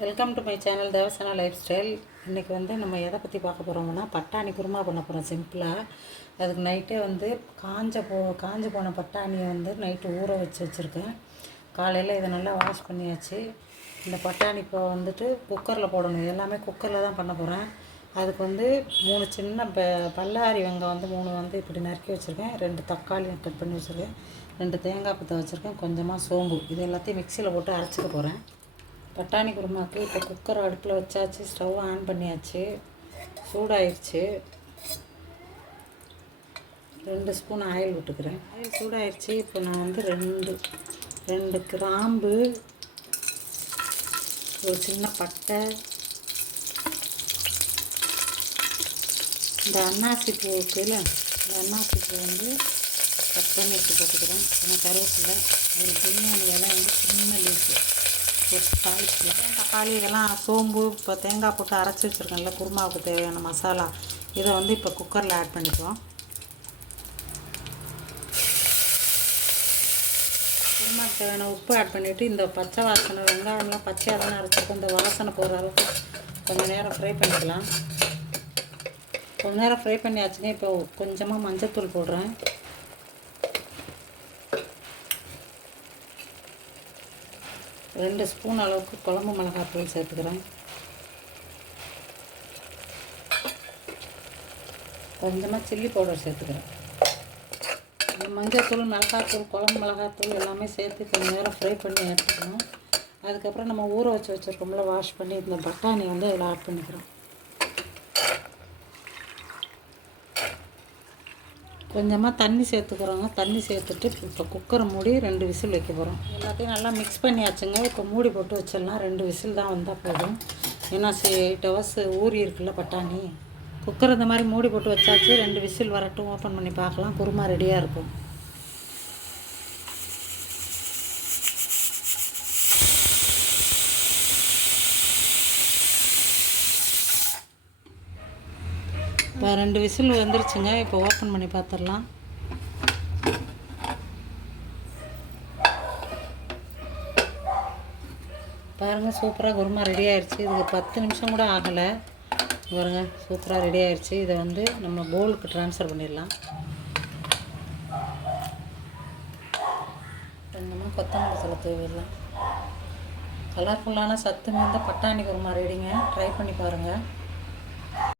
Welcome to my channel Devasena lifestyle. இன்றைக்கி நம்ம எதை பற்றி பார்க்க போகிறோம்னா பட்டாணி குருமா பண்ண போகிறோம் சிம்பிளாக. அதுக்கு நைட்டே காஞ்ச போன பட்டாணியை நைட்டு ஊற வச்சுருக்கேன். காலையில் இதை நல்லா வாஷ் பண்ணியாச்சு. இந்த பட்டாணி இப்போ குக்கரில் போடணும். எல்லாமே குக்கரில் தான் பண்ண போகிறேன். அதுக்கு 3 சின்ன பல்லாரி வெங்காயம் 3 இப்படி நறுக்கி வச்சுருக்கேன். 2 தக்காளி கட் பண்ணி வச்சுருக்கேன். 2 தேங்காய் பற்ற வச்சுருக்கேன். கொஞ்சமாக சோம்பு. இது எல்லாத்தையும் மிக்சியில் போட்டு அரைச்சிக்க போகிறேன். பட்டாணி குருமாக்கு இப்போ குக்கர் அடுப்பில் வச்சாச்சு. ஸ்டவ் ஆன் பண்ணியாச்சு. சூடாயிடுச்சு. 2 ஸ்பூன் ஆயில் விட்டுக்கிறேன். ஆயில் சூடாயிடுச்சு. இப்போ நான் 2 கிராம்பு, ஒரு சின்ன பட்டை, இந்த அன்னாசி பூ இருக்குல்ல, இந்த அன்னாசி பூ கட் பண்ணி வச்சு போட்டுக்கிறேன். கொஞ்சம் கருவேப்பிலை, ஒரு பிரியாணி இலை சின்ன லீஃபு, ஒரு தக்காளி, இதெல்லாம் சோம்பு, இப்போ தேங்காய் போட்டு அரைச்சி வச்சுருக்கேன்ல குருமாவுக்கு தேவையான மசாலா, இதை இப்போ குக்கரில் ஆட் பண்ணிக்குவோம். குருமாவுக்கு தேவையான உப்பு ஆட் பண்ணிவிட்டு இந்த பச்சை வாசனை, வெங்காயம்லாம் பச்சையாக தானே அரைச்சிருக்கோம், இந்த வாசனை போகிற அளவுக்கு கொஞ்சம் நேரம் ஃப்ரை பண்ணிக்கலாம். கொஞ்சம் நேரம் ஃப்ரை பண்ணியாச்சுன்னா இப்போ கொஞ்சமாக மஞ்சள்தூள் போடுறேன். 2 ஸ்பூன் அளவுக்கு குழம்பு மிளகாத்தூள் சேர்த்துக்கிறேன். கொஞ்சமாக சில்லி பவுடர் சேர்த்துக்கிறேன். மஞ்சள்தூள், மிளகாத்தூள், குழம்பு மிளகாத்தூள் எல்லாமே சேர்த்து கொஞ்சம் நேரம் ஃப்ரை பண்ணி எடுத்துக்கணும். அதுக்கப்புறம் நம்ம ஊற வச்சுருக்கோம்ல, வாஷ் பண்ணி இந்த பட்டாணி இதில் ஆட் பண்ணிக்கிறோம். கொஞ்சமாக தண்ணி சேர்த்துக்கிறோங்க. தண்ணி சேர்த்துட்டு இப்போ குக்கரை மூடி 2 விசில் வைக்க போகிறோம். எல்லாத்தையும் நல்லா மிக்ஸ் பண்ணியாச்சுங்க. இப்போ மூடி போட்டு வச்சிடலாம். 2 விசில் தான் வந்தால் போதும். ஏன்னா 8 ஹவர்ஸ் ஊறி இருக்குல்ல பட்டாணி. குக்கர் இந்த மாதிரி மூடி போட்டு வச்சாச்சு. 2 விசில் வரட்டும், ஓப்பன் பண்ணி பார்க்கலாம். குருமா ரெடியாக இருக்கும். இப்போ 2 விசில் வந்துருச்சுங்க. இப்போ ஓப்பன் பண்ணி பார்த்துடலாம். பாருங்கள், சூப்பராக குருமா ரெடி ஆயிடுச்சு. இதுக்கு 10 நிமிஷம் கூட ஆகலை. பாருங்கள், சூப்பராக ரெடி ஆயிடுச்சு. இதை நம்ம பவுலுக்கு ட்ரான்ஸ்ஃபர் பண்ணிடலாம். கொஞ்சமாக கொத்தமல்லி தழை தேவையில்லாம். கலர்ஃபுல்லான சத்து மிகுந்த பட்டாணி குருமா ரெடிங்க. ட்ரை பண்ணி பாருங்கள்.